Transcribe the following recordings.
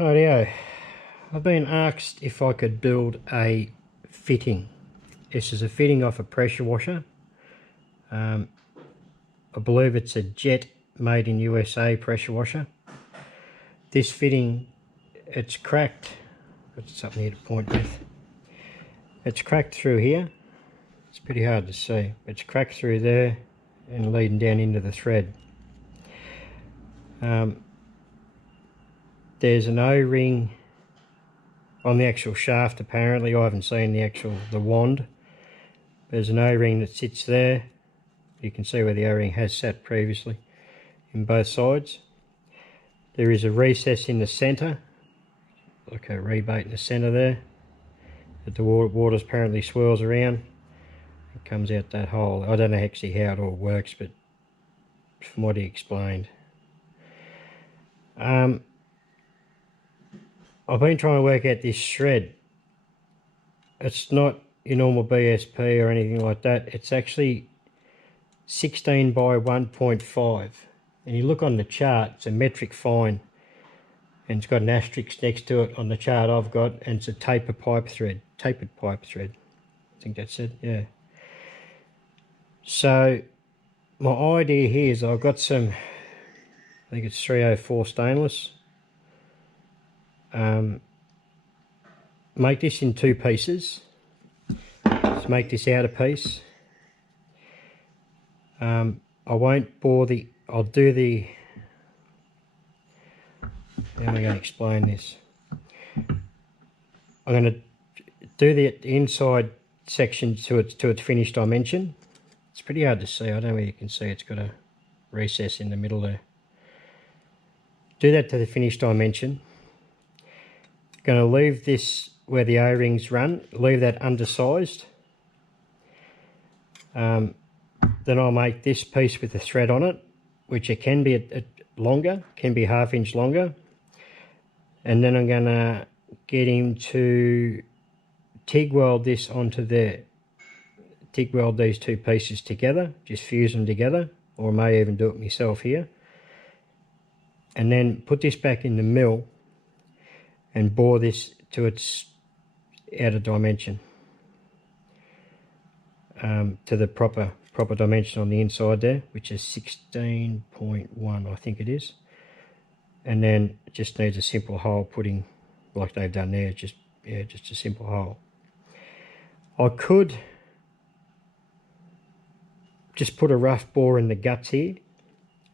Rightio. I've been asked if I could build a fitting. This is a fitting off a pressure washer. I believe it's a Jet made in USA pressure washer. This fitting, it's cracked. Got something here to point with. It's cracked through here. It's pretty hard to see. It's cracked through there and leading down into the thread. There's an O-ring on the actual shaft apparently. I haven't seen the wand. There's an O-ring that sits there. You can see where the O-ring has sat previously in both sides. There is a recess in the centre, like a rebate in the centre there, that the water apparently swirls around. It comes out that hole. I don't know actually how it all works, but from what he explained. I've been trying to work out this thread. It's not your normal BSP or anything like that. It's actually 16 by 1.5. And you look on the chart, it's a metric fine. And it's got an asterisk next to it on the chart I've got, and it's a tapered pipe thread. I think that's it, yeah. So my idea here is I've got some, I think it's 304 stainless. Make this in two pieces. Let's make this outer piece. I won't bore the, I'll do the, how am I going to explain this? I'm going to do the inside section to its finished dimension. It's pretty hard to see. I don't know whether you can see it's got a recess in the middle there. Do that to the finished dimension. Going to leave this where the O-rings run, leave that undersized. Then I'll make this piece with the thread on it, which it can be longer, can be ½ inch longer. And then I'm going to get him to TIG weld this onto there. TIG weld these two pieces together, just fuse them together, or I may even do it myself here. And then put this back in the mill and bore this to its outer dimension, to the proper dimension on the inside there, which is 16.1, I think it is. And then it just needs a simple hole putting, like they've done there, just a simple hole. I could just put a rough bore in the guts here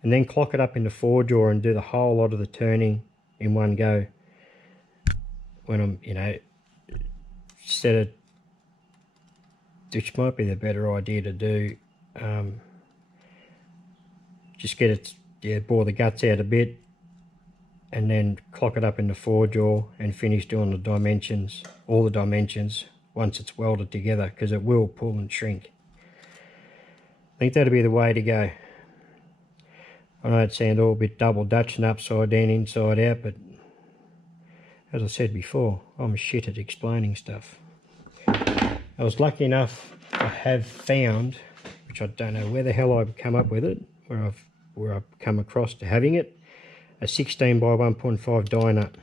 and then clock it up in the forejaw and do the whole lot of the turning in one go. When I'm, instead of, which might be the better idea to do, just get it, bore the guts out a bit and then clock it up in the forejaw and finish doing the dimensions, all the dimensions, once it's welded together, because it will pull and shrink. I think that'll be the way to go. I know it sounds all a bit double Dutch and upside down, inside out, but as I said before, I'm shit at explaining stuff. I was lucky enough to have found, which I don't know where the hell I've come up with it, where I've come across to having it, a 16 by 1.5 die nut.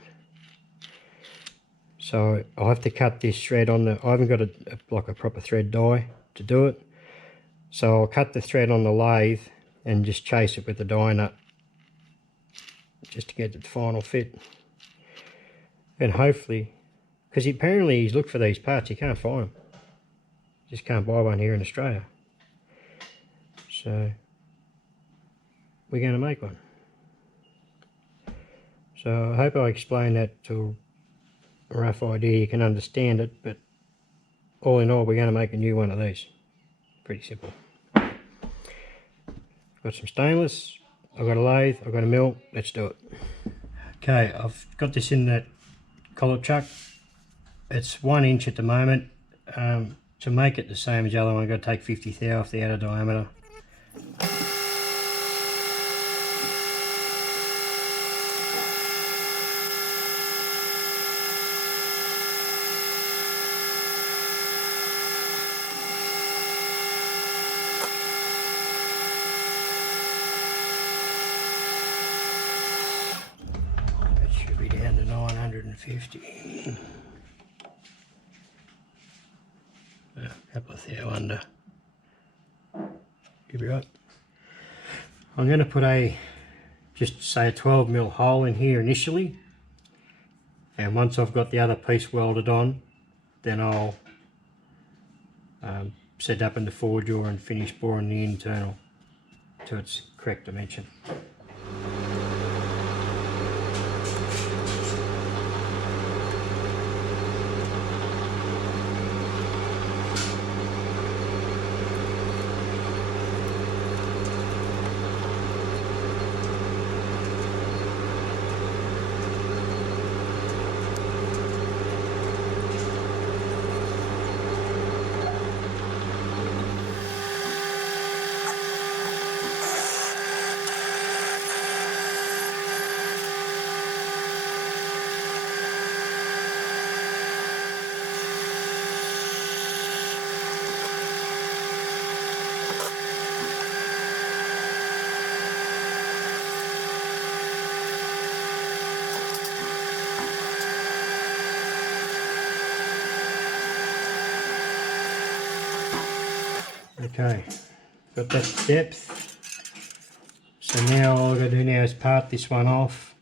So I'll have to cut this thread on the, I haven't got like a proper thread die to do it. So I'll cut the thread on the lathe and just chase it with the die nut, just to get the final fit. And hopefully, because apparently he's looked for these parts, you can't find them. Just can't buy one here in Australia. So we're going to make one. So I hope I explained that to a rough idea, you can understand it, but all in all we're going to make a new one of these. Pretty simple. Got some stainless, I've got a lathe, I've got a mill, let's do it. Okay, I've got this in that collet chuck. It's 1 inch at the moment. To make it the same as the other one, I've got to take 50 thou off the outer diameter. That should be down to 9/8. 150. A couple of thou under. Give it right. I'm going to put just say a 12mm hole in here initially, and once I've got the other piece welded on, then I'll set up in the forge jaw and finish boring the internal to its correct dimension. Okay, got that depth. So now all I've got to do now is part this one off.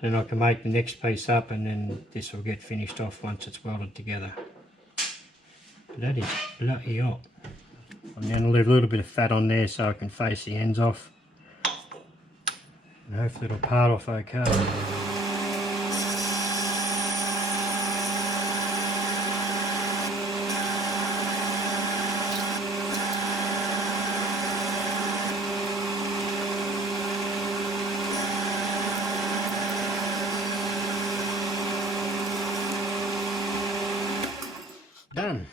Then I can make the next piece up, and then this will get finished off once it's welded together. But that is bloody hot. I'm going to leave a little bit of fat on there so I can face the ends off. And hopefully it'll part off okay. Done.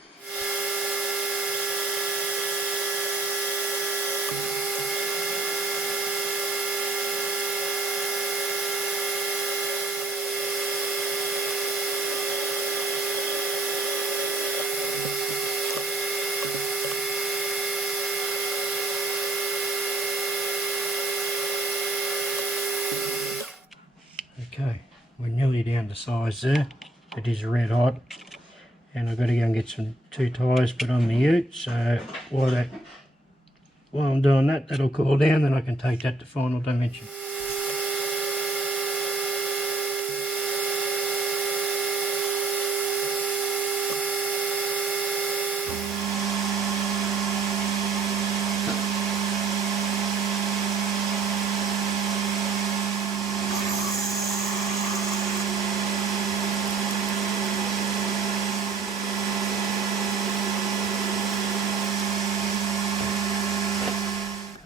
Okay, we're nearly down to size there. It is red hot. And I've got to go and get some 2 tyres put on the ute, so while I'm doing that, that'll cool down, then I can take that to final dimension.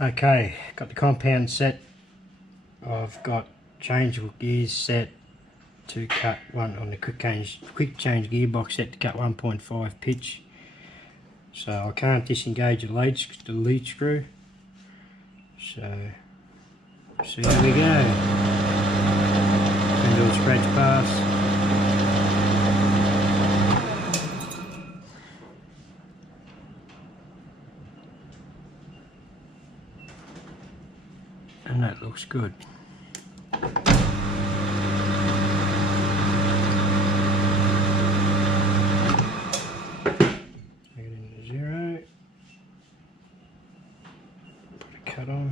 Okay, got the compound set. I've got changeable gears set to cut one on the quick change gearbox set to cut 1.5 pitch. So I can't disengage the lead screw. So here we go. Can do a scratch pass. And that looks good. Take it into 0. Put a cut on.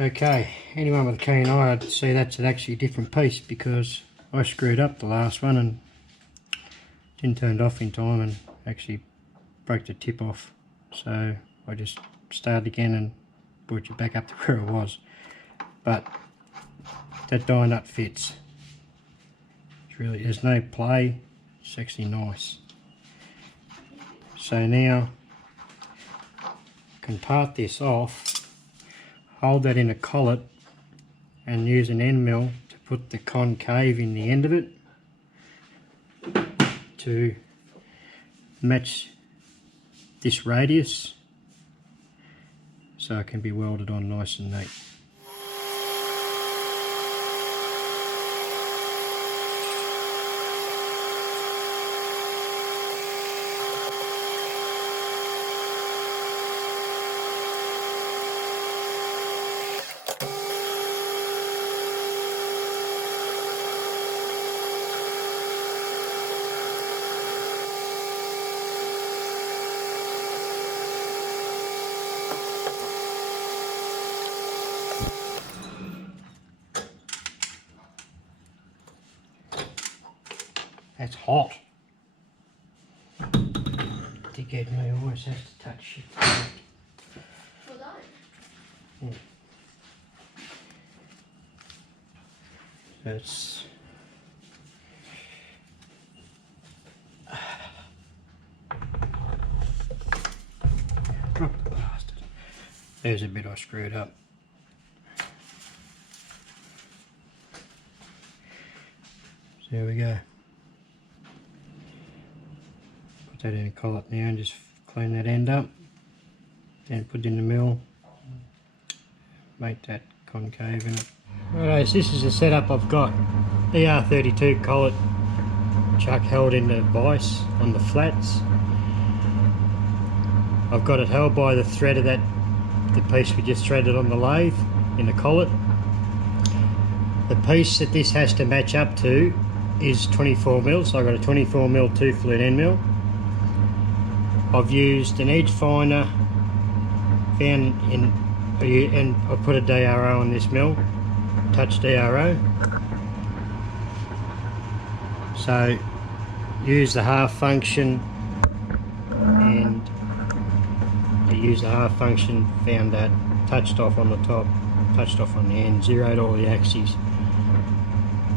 Okay, anyone with a keen eye would see that's actually a different piece, because I screwed up the last one and didn't turn it off in time and actually broke the tip off. So I just started again and brought you back up to where it was. But that die nut fits. It's really, there's no play, it's actually nice. So now I can part this off, hold that in a collet and use an end mill to put the concave in the end of it to match this radius. so it can be welded on nice and neat. That's hot. Dickhead me always has to touch shit. Well done. Yeah. That's drop the bastard. There's a bit I screwed up. So there we go. Put that in a collet now and just clean that end up. Then put it in the mill. Make that concave in it. Alright, so this is the setup I've got. ER32 collet chuck held in the vise on the flats. I've got it held by the thread of the piece we just threaded on the lathe in the collet. The piece that this has to match up to is 24mm, so I've got a 24mm 2-flute end mill. I've used an edge finder found in, and I put a DRO on this mill, touch DRO. So use the half function, and use the half function, found that, touched off on the top, touched off on the end, zeroed all the axes.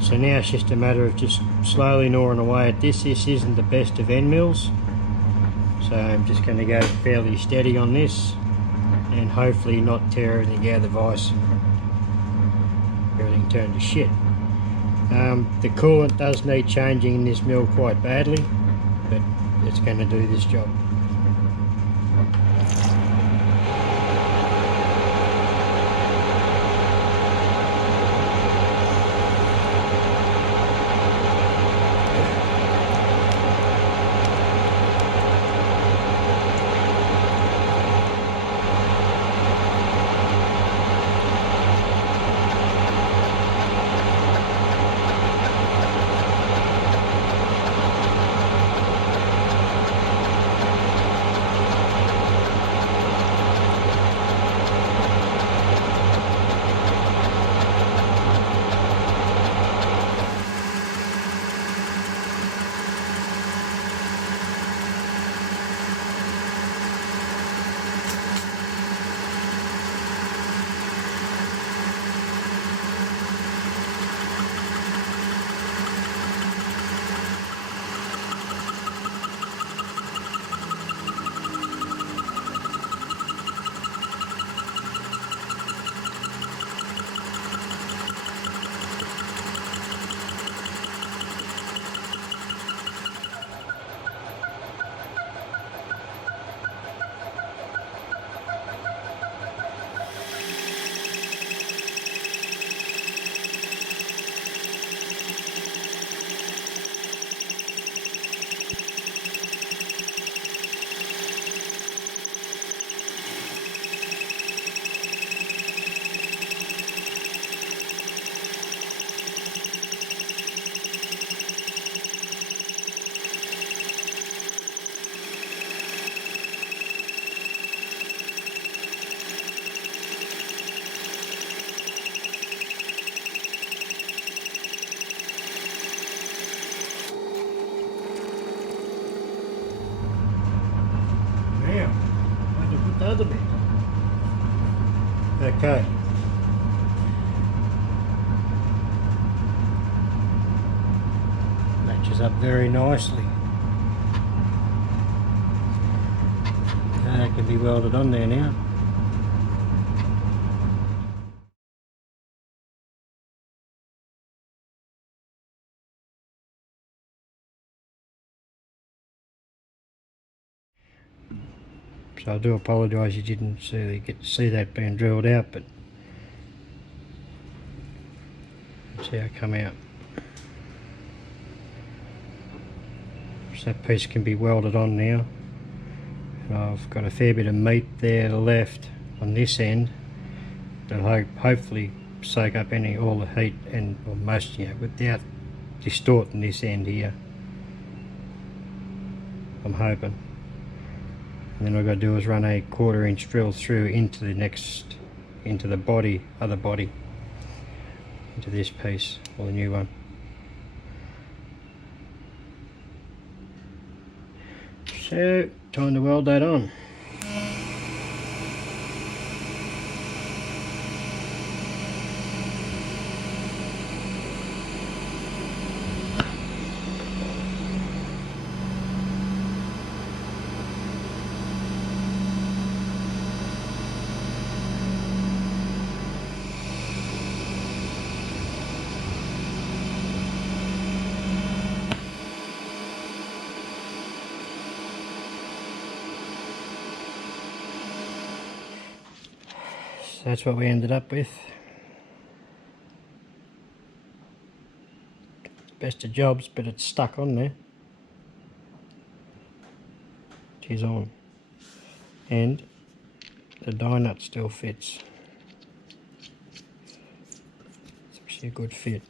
So now it's just a matter of just slowly gnawing away at this. This isn't the best of end mills, so I'm just going to go fairly steady on this and hopefully not tear everything out of the vise and everything turn to shit. The coolant does need changing in this mill quite badly, but it's going to do this job. The other bit. Okay. Matches up very nicely. That can be welded on there now. So I do apologise you didn't get to see that being drilled out, but that's how it come out. So that piece can be welded on now. And I've got a fair bit of meat there left on this end that'll hopefully soak up all the heat and or most, without distorting this end here. I'm hoping. And then what I've got to do is run a 1/4 inch drill through into the other body, into this piece, or the new one. So, time to weld that on. So that's what we ended up with. Best of jobs, but it's stuck on there. It is on. And the die nut still fits. It's actually a good fit.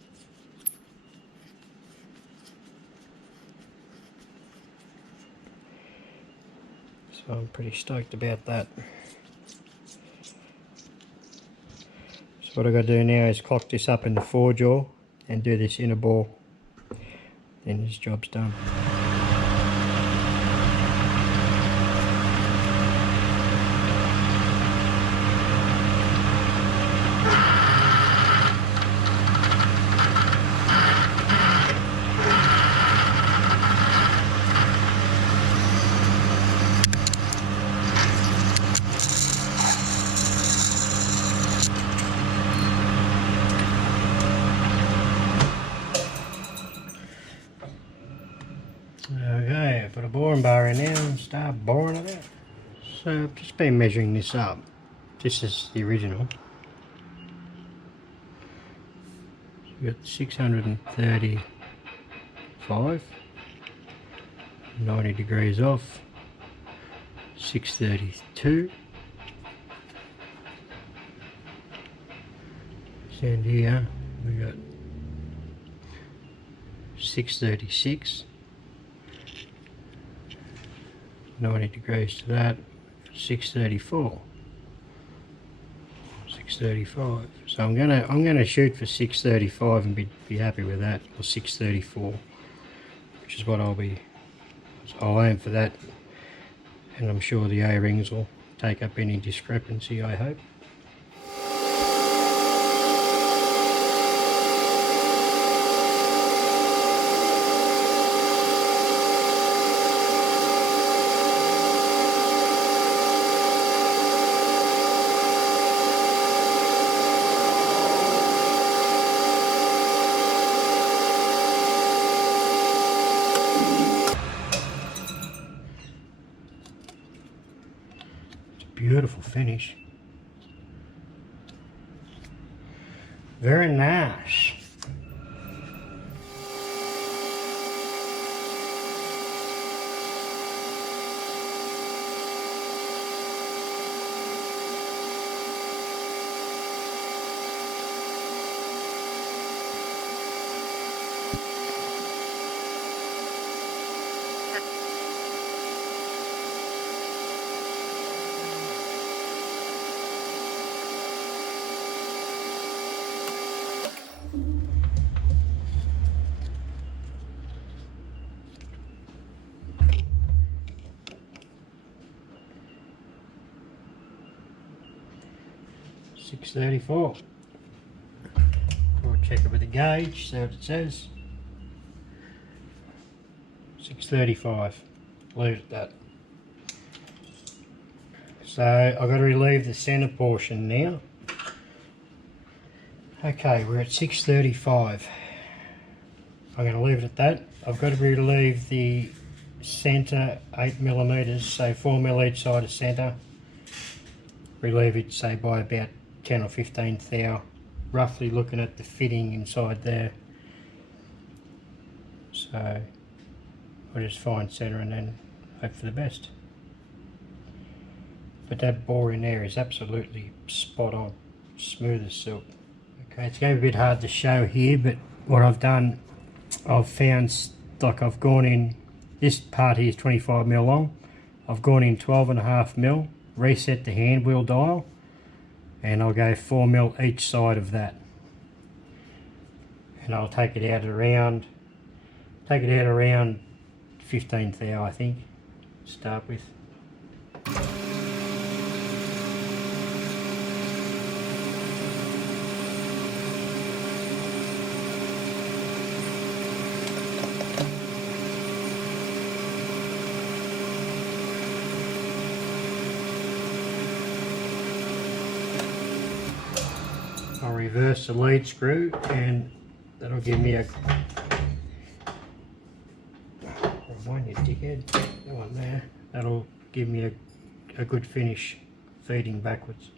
So I'm pretty stoked about that. So what I've got to do now is clock this up in the 4-jaw and do this inner ball. Then this job's done. Okay, put a boring bar in there and start boring it out. So I've just been measuring this up. This is the original. So we've got 635, 90 degrees off, 632. And here we got 636. 90 degrees to that, 634, 635. So I'm gonna shoot for 635 and be happy with that, or 634, which is what I'll aim for that, and I'm sure the A-rings will take up any discrepancy, I hope. Beautiful finish. Very nice. .634. We'll check it with the gauge, see what it says. 635. Leave it at that. So I've got to relieve the centre portion now. Okay, we're at 635. I'm going to leave it at that. I've got to relieve the centre 8mm, so 4mm each side of centre. Relieve it, say, by about 10 or 15 thou, roughly looking at the fitting inside there. So I'll just find centre and then hope for the best. But that bore in there is absolutely spot on, smooth as silk. Okay, it's going to be a bit hard to show here, but what I've done, I've found, like, I've gone in, this part here is 25mm long, I've gone in 12.5mm, reset the hand wheel dial, and I'll go 4mm each side of that. And I'll take it out around 15 thou, I think, to start with. I'll reverse the lead screw and that'll give me a, remind you dickhead, that one there, that'll give me a good finish feeding backwards.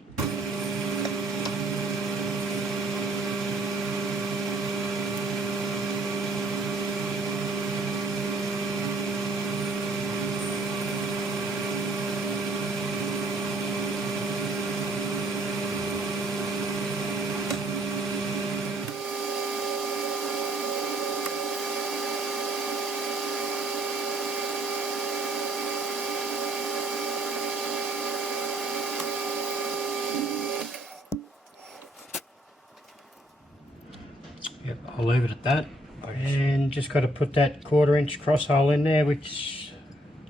Yep, I'll leave it at that. And just got to put that 1/4 inch cross hole in there, which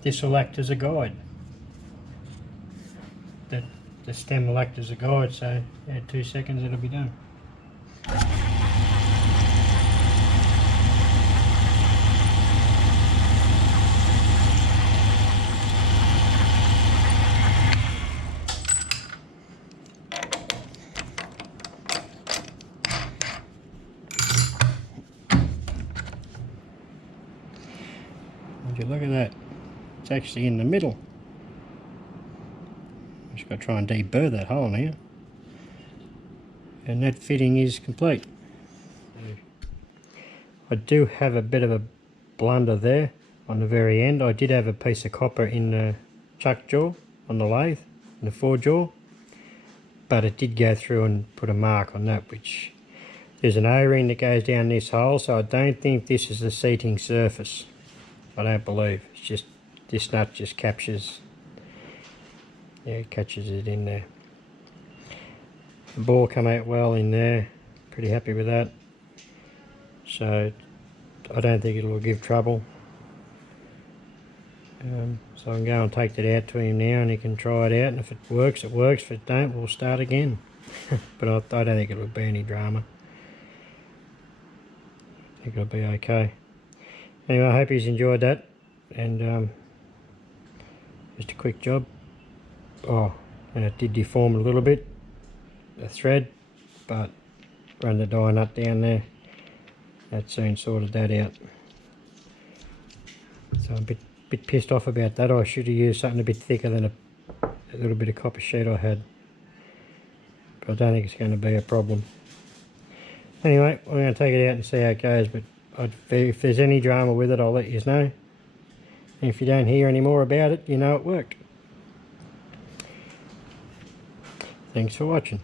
this will act as a guide. The stem will act as a guide, so yeah, 2 seconds it'll be done. Would you look at that? It's actually in the middle. Just got to try and deburr that hole now. And that fitting is complete. I do have a bit of a blunder there on the very end. I did have a piece of copper in the chuck jaw on the lathe, in the fore jaw, but it did go through and put a mark on that, which there's an O-ring that goes down this hole, so I don't think this is the seating surface. I don't believe. It's just, this nut just captures, yeah, it catches it in there. The bore come out well in there, pretty happy with that. So I don't think it'll give trouble. So I can go and take that out to him now and he can try it out, and if it works, it works. If it don't, we'll start again. But I don't think it'll be any drama. I think it'll be okay. Anyway, I hope he's enjoyed that, and just a quick job. Oh, and it did deform a little bit, the thread, but run the die nut down there. That soon sorted that out. So I'm a bit pissed off about that. I should have used something a bit thicker than a little bit of copper sheet I had. But I don't think it's going to be a problem. Anyway, I'm going to take it out and see how it goes, but if there's any drama with it, I'll let you know. And if you don't hear any more about it, you know it worked. Thanks for watching.